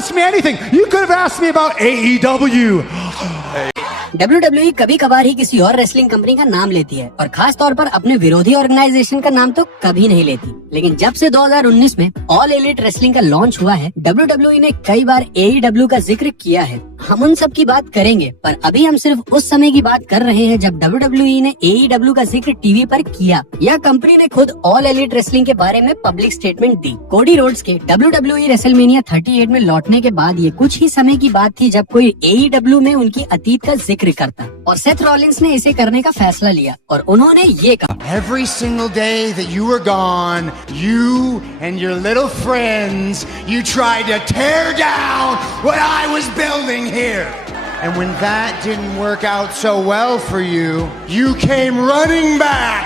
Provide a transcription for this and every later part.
asked me anything. You could have asked me about AEW. WWE कभी कभार ही किसी और रेसलिंग कंपनी का नाम लेती है और खास तौर पर अपने विरोधी ऑर्गेनाइजेशन का नाम तो कभी नहीं लेती। लेकिन जब से 2019 में ऑल एलिट रेसलिंग का लॉन्च हुआ है, WWE ने कई बार AEW का जिक्र किया है। हम उन सब की बात करेंगे, पर अभी हम सिर्फ उस समय की बात कर रहे हैं जब WWE ने AEW का जिक्र टीवी पर किया। यह कंपनी ने खुद ऑल एलिट रेसलिंग के बारे में पब्लिक स्टेटमेंट दी। कोडी रोड्स के WWE रेसलमेनिया 38 में लौटने के बाद ये कुछ ही समय की बात थी जब कोई AEW में उनकी अतीत का जिक्र करता और सेथ रॉलिंस ने इसे करने का फैसला लिया और उन्होंने ये कहा, Every single day that you were gone, you and your little friends, you tried to tear down what I was building here. And when that didn't work out so well for you, you came running back.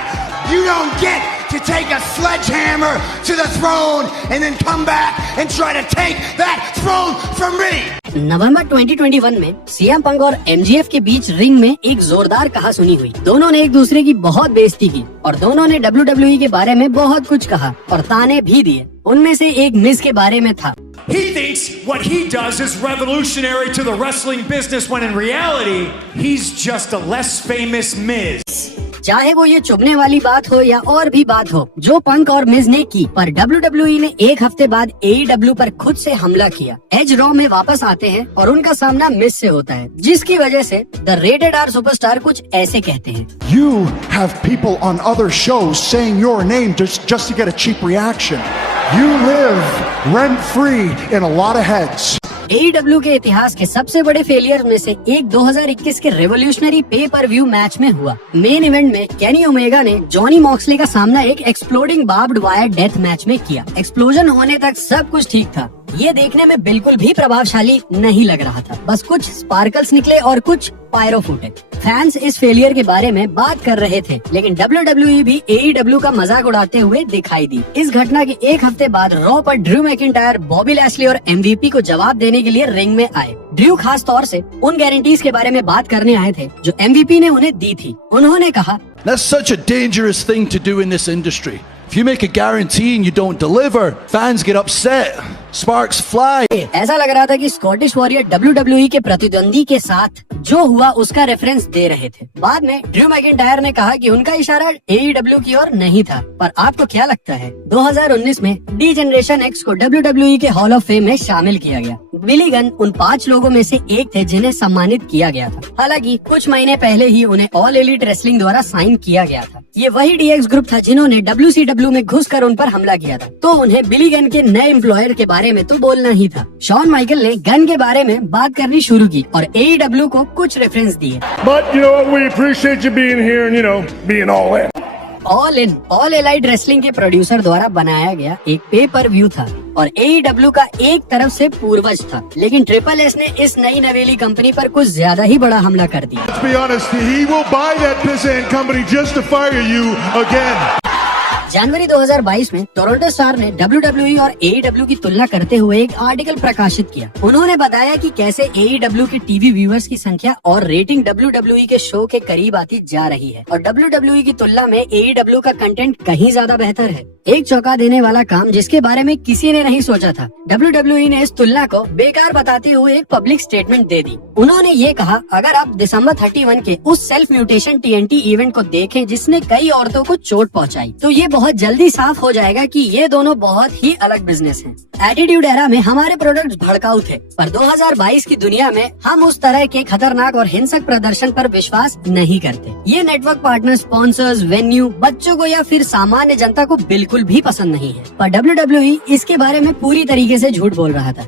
You don't get to take a sledgehammer to the throne and then come back and try to take that throne from me. नवंबर 2021 में CM पंक और MJF के बीच ring में एक जोरदार कहासुनी हुई। दोनों ने एक दूसरे की बहुत बेइज्जती की और दोनों ने WWE के बारे में बहुत कुछ कहा और ताने भी दिए। उनमें से एक मिज के बारे में था। He thinks what he does is revolutionary to the wrestling business when in reality he's just a less famous Miz. चाहे वो ये चुभने वाली बात हो या और भी बात हो जो पंक और मिज ने की, पर WWE ने एक हफ्ते बाद AEW पर खुद से हमला किया। एज रॉ में वापस आते हैं और उनका सामना मिज से होता है, जिसकी वजह से द रेटेड आर सुपरस्टार कुछ ऐसे कहते हैं, You have people on other shows saying your name just to get a cheap reaction. You live rent free in a lot of heads. AEW के इतिहास के सबसे बड़े फेलियर में से एक 2021 के रेवोल्यूशनरी पे पर व्यू मैच में हुआ। मेन इवेंट में केनी ओमेगा ने जॉनी मॉक्सले का सामना एक exploding barbed wire death match में किया। एक्सप्लोजन होने तक सब कुछ ठीक था। ये देखने में बिल्कुल भी प्रभावशाली नहीं लग रहा था। बस कुछ स्पार्कल्स निकले और कुछ पायरो फूटे। फैंस इस फेलियर के बारे में बात कर रहे थे, लेकिन WWE भी AEW का मजाक उड़ाते हुए दिखाई दी। इस घटना के एक हफ्ते बाद रॉ पर ड्रू मैकिंटायर, बॉबी लैशली और MVP को जवाब देने के लिए रिंग में आए। ड्रू खास तौर से उन गारंटीज के बारे में बात करने आए थे जो MVP ने उन्हें दी थी। उन्होंने कहा, That's such a dangerous thing to do in this industry. If you make a guarantee and you don't deliver, fans get upset, sparks fly. ऐसा लग रहा था कि स्कॉटिश वॉरियर WWE के प्रतिद्वंदी के साथ जो हुआ उसका रेफरेंस दे रहे थे। बाद में ड्रू मैकिंटायर ने कहा कि उनका इशारा AEW की ओर नहीं था। पर आपको क्या लगता है, 2019 में डी जनरेशन एक्स को WWE के हॉल ऑफ फेम में शामिल किया गया। बिली गन उन 5 लोगों में से एक थे जिन्हें सम्मानित किया गया था। हालांकि कुछ महीने पहले ही उन्हें ऑल एलिट रेसलिंग द्वारा साइन किया गया था। ये वही DX ग्रुप था जिन्होंने WCW में घुसकर उन पर हमला किया था, तो उन्हें बिली गन के नए एम्प्लॉयर के बारे में तो बोलना ही था। शॉन माइकल ने गन के बारे में बात करनी शुरू की और AEW को कुछ रेफरेंस दिए। But you know what, we appreciate you being here and you know being all in. All elite wrestling के प्रोड्यूसर द्वारा बनाया गया एक पे पर व्यू था और AEW का एक तरफ से पूर्वज था, लेकिन ट्रिपल एस ने इस नई नवेली कंपनी पर कुछ ज्यादा ही बड़ा हमला कर दिया। Let's be honest, he will buy that pissant company just to fire you again. जनवरी 2022 में टोरंटो स्टार ने WWE और AEW की तुलना करते हुए एक आर्टिकल प्रकाशित किया। उन्होंने बताया कि कैसे AEW के टीवी व्यूअर्स की संख्या और रेटिंग WWE के शो के करीब आती जा रही है और WWE की तुलना में AEW का कंटेंट कहीं ज्यादा बेहतर है। एक चौंका देने वाला काम जिसके बारे में किसी ने नहीं सोचा था। WWE ने इस तुलना को बेकार बताते हुए एक पब्लिक स्टेटमेंट दे दी। उन्होंने ये कहा, अगर आप दिसंबर 31 के उस सेल्फ म्यूटेशन TNT इवेंट को देखें जिसने कई औरतों को चोट पहुंचाई, तो ये बहुत जल्दी साफ हो जाएगा कि ये दोनों बहुत ही अलग बिजनेस हैं। एटीट्यूड एरा में हमारे प्रोडक्ट्स भड़काऊ थे, पर 2022 की दुनिया में हम उस तरह के खतरनाक और हिंसक प्रदर्शन पर विश्वास नहीं करते। ये नेटवर्क पार्टनर, स्पॉन्सर्स, वेन्यू, बच्चों को या फिर सामान्य जनता को बिल्कुल भी पसंद नहीं है। पर WWE इसके बारे में पूरी तरीके से झूठ बोल रहा था।